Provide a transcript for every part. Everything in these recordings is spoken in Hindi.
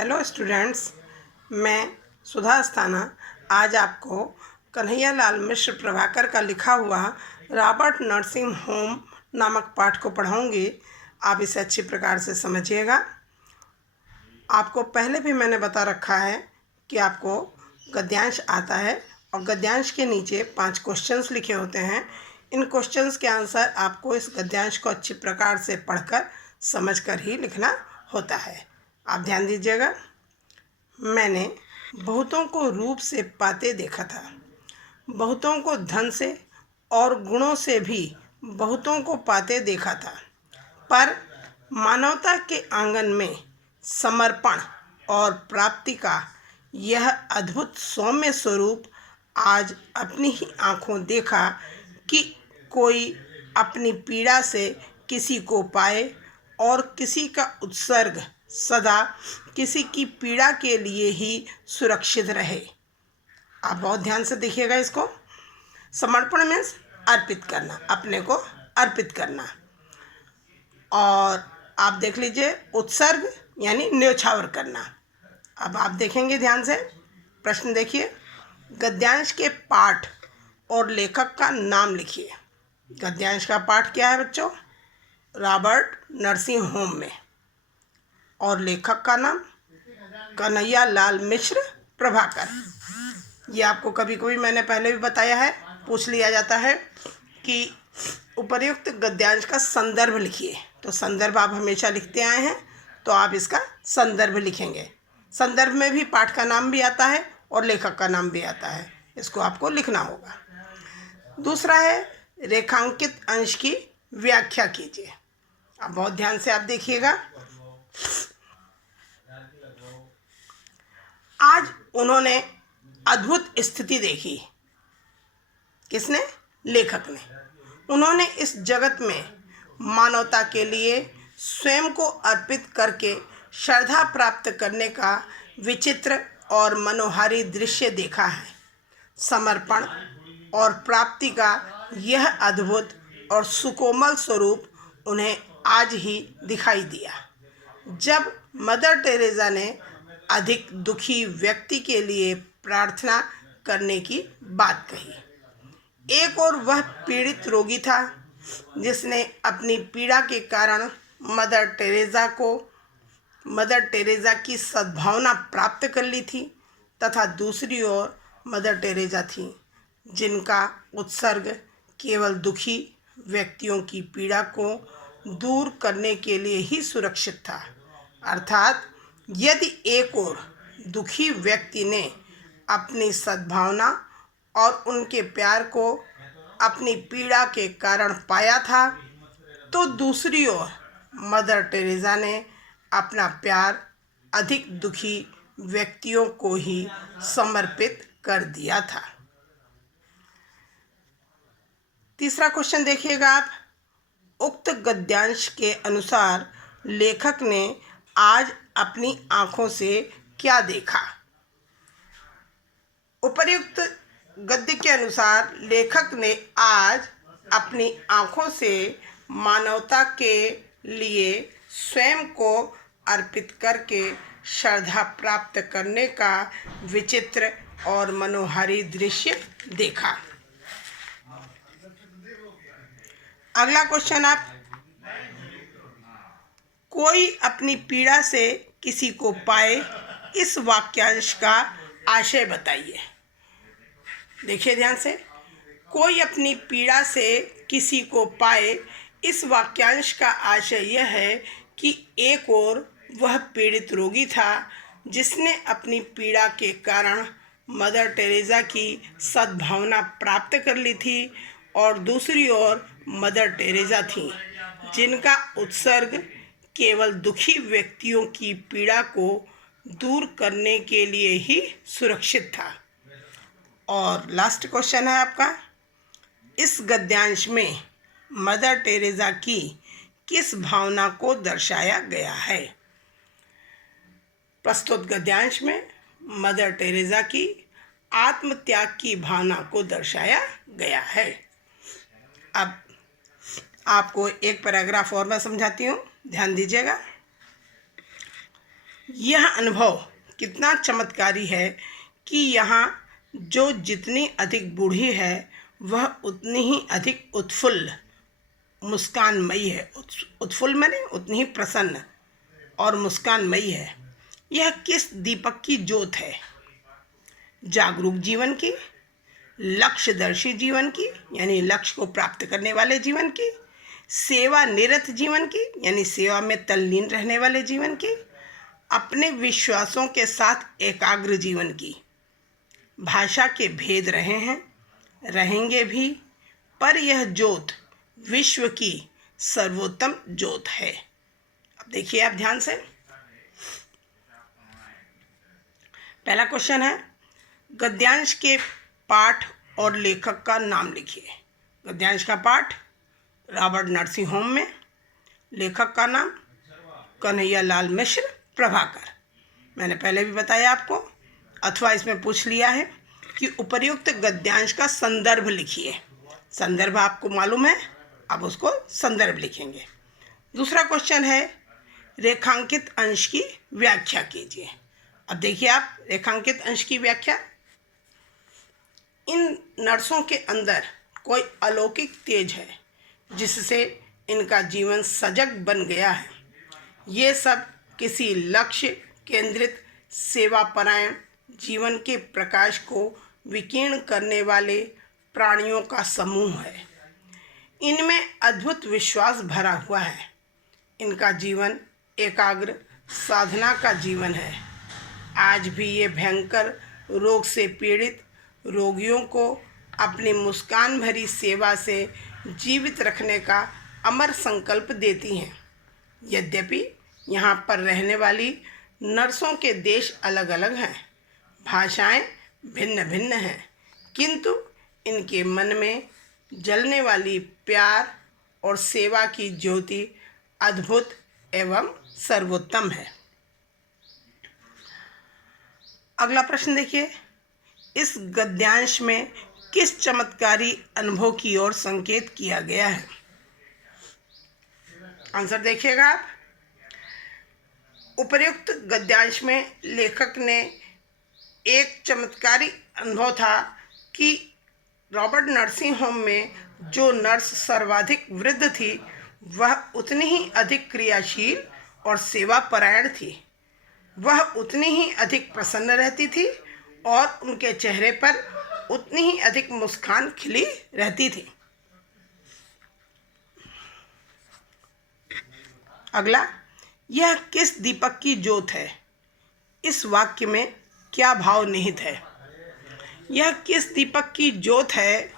हेलो स्टूडेंट्स, मैं सुधा अस्थाना आज आपको कन्हैयालाल मिश्र प्रभाकर का लिखा हुआ रॉबर्ट नर्सिंग होम नामक पाठ को पढ़ाऊंगी। आप इसे अच्छी प्रकार से समझिएगा। आपको पहले भी मैंने बता रखा है कि आपको गद्यांश आता है और गद्यांश के नीचे 5 क्वेश्चंस लिखे होते हैं। इन क्वेश्चंस के आंसर आपको इस गद्यांश को अच्छी प्रकार से पढ़कर समझकर ही लिखना होता है। आप ध्यान दीजिएगा। मैंने बहुतों को रूप से पाते देखा था, बहुतों को धन से और गुणों से भी बहुतों को पाते देखा था, पर मानवता के आंगन में समर्पण और प्राप्ति का यह अद्भुत सौम्य स्वरूप आज अपनी ही आँखों देखा कि कोई अपनी पीड़ा से किसी को पाए और किसी का उत्सर्ग सदा किसी की पीड़ा के लिए ही सुरक्षित रहे। आप बहुत ध्यान से देखिएगा इसको। समर्पण मीन्स अर्पित करना, अपने को अर्पित करना। और आप देख लीजिए उत्सर्ग यानी न्योछावर करना। अब आप देखेंगे ध्यान से, प्रश्न देखिए। गद्यांश के पाठ और लेखक का नाम लिखिए। गद्यांश का पाठ क्या है बच्चों? रॉबर्ट नर्सिंग होम में। और लेखक का नाम कन्हैयालाल मिश्र प्रभाकर। ये आपको कभी कभी मैंने पहले भी बताया है, पूछ लिया जाता है कि उपर्युक्त गद्यांश का संदर्भ लिखिए। तो संदर्भ आप हमेशा लिखते आए हैं, तो आप इसका संदर्भ लिखेंगे। संदर्भ में भी पाठ का नाम भी आता है और लेखक का नाम भी आता है, इसको आपको लिखना होगा। दूसरा है रेखांकित अंश की व्याख्या कीजिए। अब बहुत ध्यान से आप देखिएगा। आज उन्होंने अद्भुत स्थिति देखी। किसने? लेखक ने। उन्होंने इस जगत में मानवता के लिए स्वयं को अर्पित करके श्रद्धा प्राप्त करने का विचित्र और मनोहारी दृश्य देखा है। समर्पण और प्राप्ति का यह अद्भुत और सुकोमल स्वरूप उन्हें आज ही दिखाई दिया। जब मदर टेरेसा ने अधिक दुखी व्यक्ति के लिए प्रार्थना करने की बात कही। एक और वह पीड़ित रोगी था जिसने अपनी पीड़ा के कारण मदर टेरेसा की सद्भावना प्राप्त कर ली थी, तथा दूसरी ओर मदर टेरेसा थी जिनका उत्सर्ग केवल दुखी व्यक्तियों की पीड़ा को दूर करने के लिए ही सुरक्षित था। अर्थात यदि एक और दुखी व्यक्ति ने अपनी सद्भावना और उनके प्यार को अपनी पीड़ा के कारण पाया था, तो दूसरी ओर मदर टेरेसा ने अपना प्यार अधिक दुखी व्यक्तियों को ही समर्पित कर दिया था। तीसरा क्वेश्चन देखिएगा आप। उक्त गद्यांश के अनुसार लेखक ने आज अपनी आँखों से क्या देखा? उपर्युक्त गद्य के अनुसार लेखक ने आज अपनी आँखों से मानवता के लिए स्वयं को अर्पित करके श्रद्धा प्राप्त करने का विचित्र और मनोहारी दृश्य देखा। अगला क्वेश्चन आप, कोई अपनी पीड़ा से किसी को पाए, इस वाक्यांश का आशय बताइए। देखिए ध्यान से। कोई अपनी पीड़ा से किसी को पाए, इस वाक्यांश का आशय यह है कि एक ओर वह पीड़ित रोगी था जिसने अपनी पीड़ा के कारण मदर टेरेसा की सद्भावना प्राप्त कर ली थी, और दूसरी ओर मदर टेरेसा थी जिनका उत्सर्ग केवल दुखी व्यक्तियों की पीड़ा को दूर करने के लिए ही सुरक्षित था। और लास्ट क्वेश्चन है आपका, इस गद्यांश में मदर टेरेसा की किस भावना को दर्शाया गया है? प्रस्तुत गद्यांश में मदर टेरेसा की आत्मत्याग की भावना को दर्शाया गया है। अब आपको एक पैराग्राफ और मैं समझाती हूँ, ध्यान दीजिएगा। यह अनुभव कितना चमत्कारी है कि यहाँ जो जितनी अधिक बूढ़ी है वह उतनी ही अधिक उत्फुल्ल मुस्कानमयी है। उत्फुल्ल माने उतनी ही प्रसन्न और मुस्कानमयी है। यह किस दीपक की ज्योत है? जागरूक जीवन की, लक्ष्यदर्शी जीवन की यानी लक्ष्य को प्राप्त करने वाले जीवन की, सेवा निरत जीवन की यानी सेवा में तल्लीन रहने वाले जीवन की, अपने विश्वासों के साथ एकाग्र जीवन की। भाषा के भेद रहे हैं, रहेंगे भी, पर यह ज्योत विश्व की सर्वोत्तम ज्योत है। अब देखिए आप ध्यान से, पहला क्वेश्चन है गद्यांश के पाठ और लेखक का नाम लिखिए। गद्यांश का पाठ रॉबर्ट नरसिंह होम में, लेखक का नाम कन्हैया लाल मिश्र प्रभाकर। मैंने पहले भी बताया आपको, अथवा इसमें पूछ लिया है कि उपर्युक्त गद्यांश का संदर्भ लिखिए। संदर्भ आपको मालूम है, अब उसको संदर्भ लिखेंगे। दूसरा क्वेश्चन है रेखांकित अंश की व्याख्या कीजिए। अब देखिए आप रेखांकित अंश की व्याख्या, इन नर्सों के अंदर कोई अलौकिक तेज है जिससे इनका जीवन सजग बन गया है। ये सब किसी लक्ष्य केंद्रित सेवापरायण जीवन के प्रकाश को विकीर्ण करने वाले प्राणियों का समूह है। इनमें अद्भुत विश्वास भरा हुआ है। इनका जीवन एकाग्र साधना का जीवन है। आज भी ये भयंकर रोग से पीड़ित रोगियों को अपनी मुस्कान भरी सेवा से जीवित रखने का अमर संकल्प देती हैं। यद्यपि यहाँ पर रहने वाली नर्सों के देश अलग अलग हैं, भाषाएं भिन्न भिन्न हैं, किंतु इनके मन में जलने वाली प्यार और सेवा की ज्योति अद्भुत एवं सर्वोत्तम है। अगला प्रश्न देखिए, इस गद्यांश में किस चमत्कारी अनुभव की ओर संकेत किया गया है? आंसर देखिएगा आप। उपर्युक्त गद्यांश में लेखक ने एक चमत्कारी अनुभव था कि रॉबर्ट नर्सिंग होम में जो नर्स सर्वाधिक वृद्ध थी वह उतनी ही अधिक क्रियाशील और सेवापरायण थी। वह उतनी ही अधिक प्रसन्न रहती थी और उनके चेहरे पर उतनी ही अधिक मुस्कान खिली रहती थी। अगला, यह किस दीपक की ज्योत है? इस वाक्य में क्या भाव निहित है? यह किस दीपक की ज्योत है?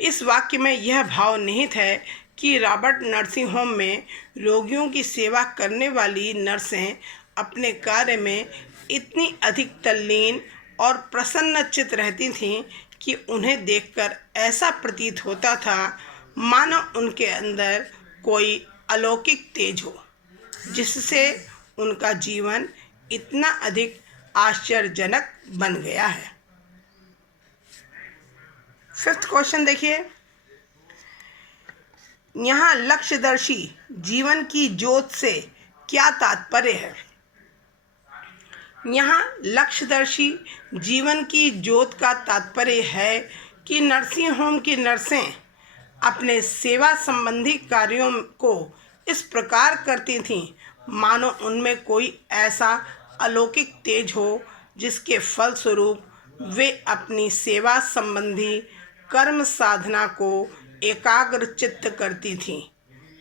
इस वाक्य में यह भाव निहित है कि रॉबर्ट नर्सिंग होम में रोगियों की सेवा करने वाली नर्सें अपने कार्य में इतनी अधिक तल्लीन और प्रसन्नचित्त रहती थीं कि उन्हें देखकर ऐसा प्रतीत होता था मानो उनके अंदर कोई अलौकिक तेज हो, जिससे उनका जीवन इतना अधिक आश्चर्यजनक बन गया है। फिफ्थ क्वेश्चन देखिए, यहाँ लक्ष्यदर्शी जीवन की ज्योत से क्या तात्पर्य है? यहाँ लक्ष्यदर्शी जीवन की ज्योत का तात्पर्य है कि नर्सिंग होम की नर्सें अपने सेवा संबंधी कार्यों को इस प्रकार करती थीं मानो उनमें कोई ऐसा अलौकिक तेज हो जिसके फलस्वरूप वे अपनी सेवा संबंधी कर्म साधना को एकाग्र चित्त करती थीं।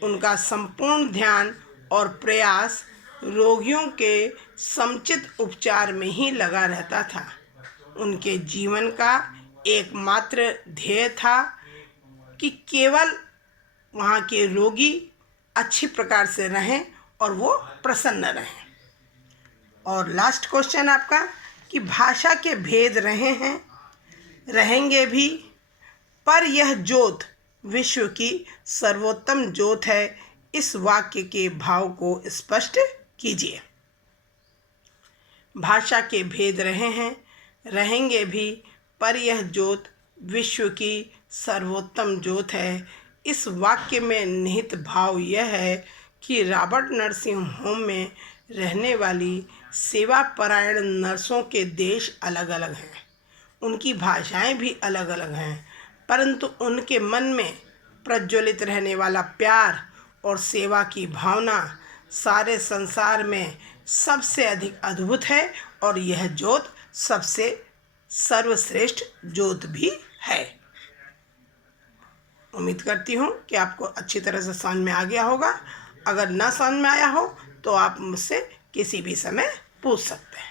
उनका संपूर्ण ध्येय और प्रयास रोगियों के समुचित उपचार में ही लगा रहता था। उनके जीवन का एकमात्र ध्येय था कि केवल वहाँ के रोगी अच्छी प्रकार से रहें और वो प्रसन्न रहें। और लास्ट क्वेश्चन आपका कि भाषा के भेद रहे हैं, रहेंगे भी, पर यह ज्योत विश्व की सर्वोत्तम ज्योत है। इस वाक्य के भाव को स्पष्ट कीजिए। भाषा के भेद रहे हैं, रहेंगे भी, पर यह ज्योत विश्व की सर्वोत्तम ज्योत है। इस वाक्य में निहित भाव यह है कि रॉबर्ट नर्सिंग होम में रहने वाली सेवापरायण नर्सों के देश अलग अलग हैं, उनकी भाषाएं भी अलग अलग हैं, परंतु उनके मन में प्रज्वलित रहने वाला प्यार और सेवा की भावना सारे संसार में सबसे अधिक अद्भुत है और यह ज्योत सबसे सर्वश्रेष्ठ ज्योत भी है। उम्मीद करती हूँ कि आपको अच्छी तरह से समझ में आ गया होगा। अगर ना समझ में आया हो तो आप मुझसे किसी भी समय पूछ सकते हैं।